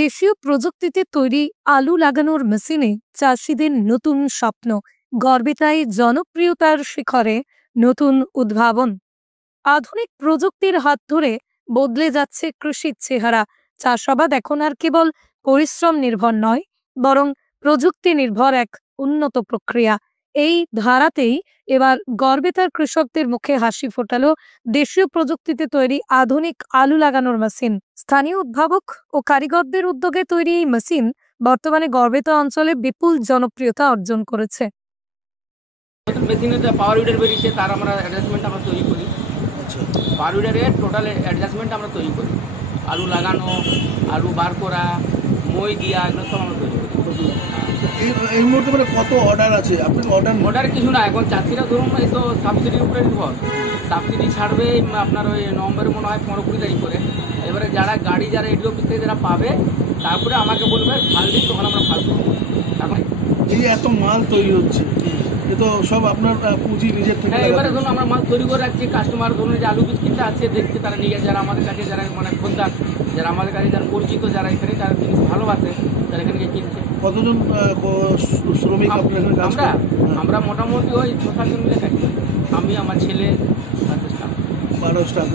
দেশীয় প্রযুক্তিতে তৈরি আলু লাগানোর মেশিনে চাষিদের নতুন স্বপ্ন। গর্বিতায় জনপ্রিয়তার শিখরে নতুন উদ্ভাবন। আধুনিক প্রযুক্তির হাত ধরে বদলে যাচ্ছে কৃষির চেহারা। চাষাবাদ এখন আর কেবল পরিশ্রম নির্ভর নয়, বরং প্রযুক্তি নির্ভর এক উন্নত প্রক্রিয়া। এই ধারাতেই এবার গর্বিতার কৃষকদের মুখে হাসি ফোটালো দেশীয় প্রযুক্তিতে তৈরি আধুনিক আলু লাগানোর মেশিন। স্থানীয় উদ্ভাবক ও কারিগরদের উদ্যোগে তৈরি এই মেশিন বর্তমানে গর্বিতা অঞ্চলে বিপুল জনপ্রিয়তা অর্জন করেছে। মেশিনে যে পাওয়ার উইডার বেরিয়েছে তার আমরা অ্যাডজাস্টমেন্ট আমরা তৈরি করি। পাওয়ার উইডারের টোটাল অ্যাডজাস্টমেন্ট আমরা তৈরি করি। আলু লাগানো, আলু বার করা, মই দিয়া, এগুলো সব আমরা তৈরি করি। এই মুহূর্তে মানে কত অর্ডার আছে আপনার? অর্ডার কিছু না, এখন চাষিরা ধরুন এই তো সাবসিডির উপরে নির্ভর। সাবসিডি ছাড়বে আপনার ওই নভেম্বরে মনে হয় 15-20 তারিখ করে। এবারে যারা গাড়ি, যারা এডি অফিস থেকে যারা পাবে, তারপরে আমাকে বলবে ফাল দিন, তখন আমরা ফাল দেবো। এখন এই এত মাল তৈরি হচ্ছে, এ তো সব আপনার পুঁজি নিজের থেকে। হ্যাঁ, এবারে ধরুন আমরা মাল তৈরি করে রাখছি। কাস্টমার ধরুন যে আলু বীজ কিনতে আসছে, দেখছে, তারা নিয়ে যারা আমাদের কাছে, যারা মানে খোঁজদার, যারা আমাদের কাছে যারা পরিচিত, যারা এখানে তারা জিনিস ভালোবাসে, তারা এখানে কিনছে। কতজন শ্রমিক আপনার এখানে কাজ আমরা করেন? আমরা মোটামুটি ওই 6-7 জন মিলে কাজ করি। আমি, আমার ছেলে, 12 স্টাফ।